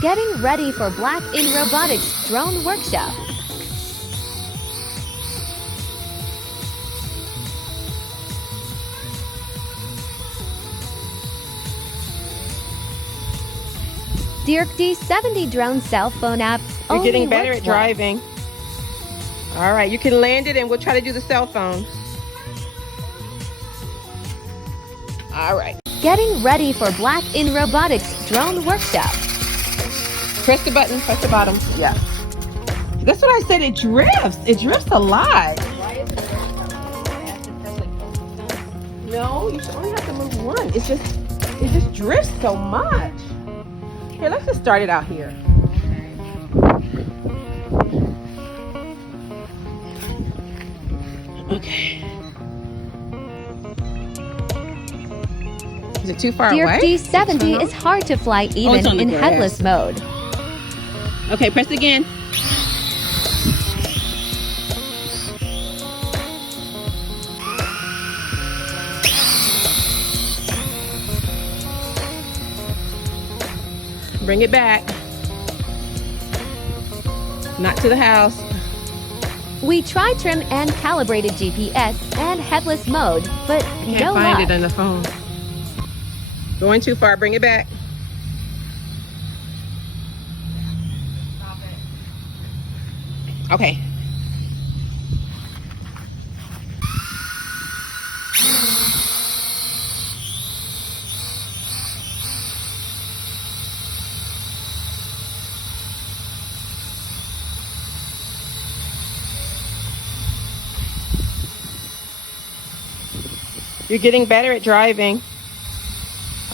Getting ready for Black in Robotics drone workshop. Dirk D70 drone cell phone app. You're getting better works at driving. All right, you can land it and we'll try to do the cell phone. All right. Getting ready for Black in Robotics drone workshop. Press the button, press the bottom. Yeah. That's what I said, it drifts. It drifts a lot. No, you should only have to move one. It just drifts so much. Here, let's just start it out here. Okay. Is it too far Dirk away? D70 is hard to fly even in headless mode. Okay, press it again. Bring it back. Not to the house. We tried trim and calibrated GPS and headless mode, but Can't find it on the phone. Going too far, bring it back. Okay. You're getting better at driving.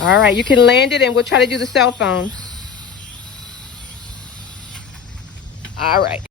All right, you can land it and we'll try to do the cell phone. All right.